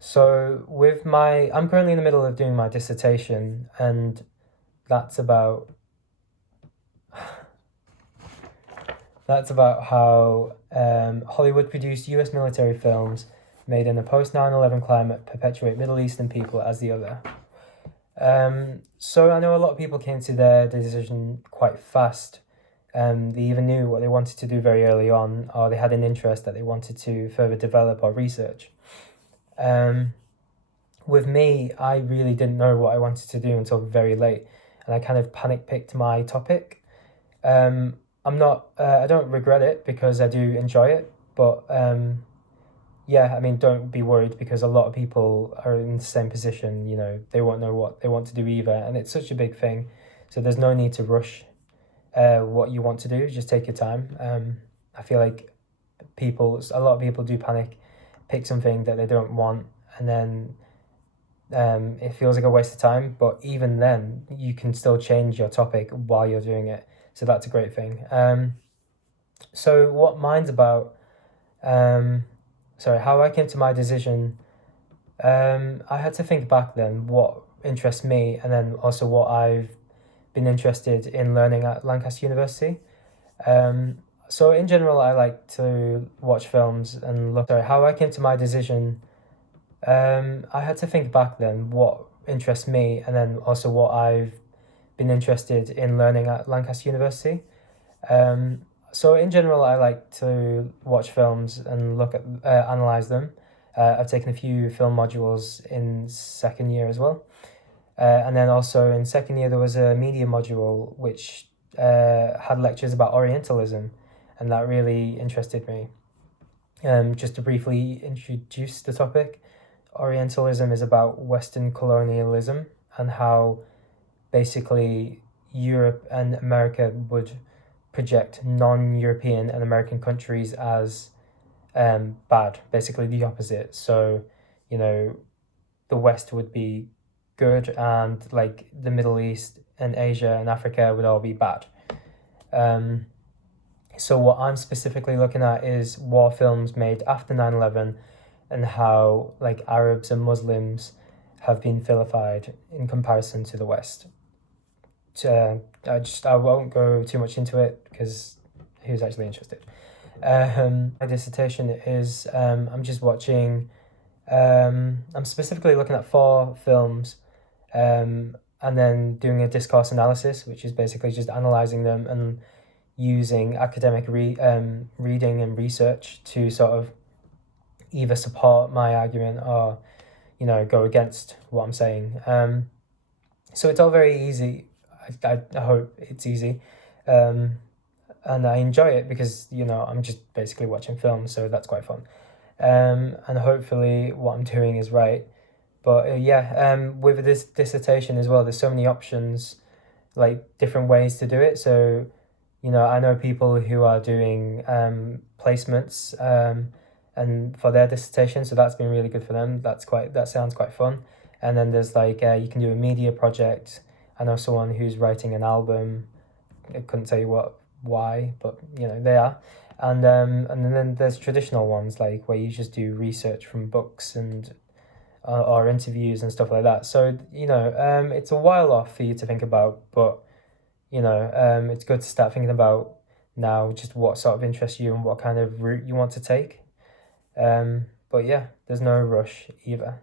I'm currently in the middle of doing my dissertation, and that's about that's about how Hollywood produced U.S. military films made in a post 9/11 climate perpetuate Middle Eastern people as the other. So I know a lot of people came to their decision quite fast. They even knew what they wanted to do very early on, or they had an interest that they wanted to further develop or research. Um, with me, I really didn't know what I wanted to do until very late, and I kind of panic picked my topic. Um, I don't regret it because I do enjoy it, but yeah, I mean, don't be worried because a lot of people are in the same position. They won't know what they want to do either, and it's such a big thing. So there's no need to rush what you want to do. Just take your time. I feel like a lot of people do panic, pick something that they don't want, and then it feels like a waste of time. But even then, you can still change your topic while you're doing it. So that's a great thing. So what mine's about, um, sorry, how I came to my decision. I had to think back then what interests me, and then also what I've been interested in learning at Lancaster University. So in general, I like to watch films and look. Sorry, how I came to my decision. I had to think back then what interests me, and then also what I've been interested in learning at Lancaster University. So in general, I like to watch films and analyze them. I've taken a few film modules in second year as well. And then also in second year, there was a media module which had lectures about Orientalism, and that really interested me. Just to briefly introduce the topic, Orientalism is about Western colonialism and how basically Europe and America would project non-European and American countries as bad, basically the opposite. So, the West would be good, and like the Middle East and Asia and Africa would all be bad. So what I'm specifically looking at is war films made after 9/11 and how like Arabs and Muslims have been vilified in comparison to the West. I won't go too much into it because who's actually interested. My dissertation is I'm just watching. I'm specifically looking at 4 films, and then doing a discourse analysis, which is basically just analyzing them and using academic reading and research to sort of either support my argument or go against what I'm saying. So it's all very easy. I hope it's easy. And I enjoy it because I'm just basically watching films, so that's quite fun. And hopefully what I'm doing is right. But with this dissertation as well, there's so many options, like different ways to do it. So I know people who are doing placements and for their dissertation, so that's been really good for them. That sounds quite fun. And then there's like you can do a media project. I know someone who's writing an album. I couldn't tell you why, but they are. And then there's traditional ones like where you just do research from books and or interviews and stuff like that. So it's a while off for you to think about, but it's good to start thinking about now just what sort of interests you and what kind of route you want to take. But yeah, there's no rush either.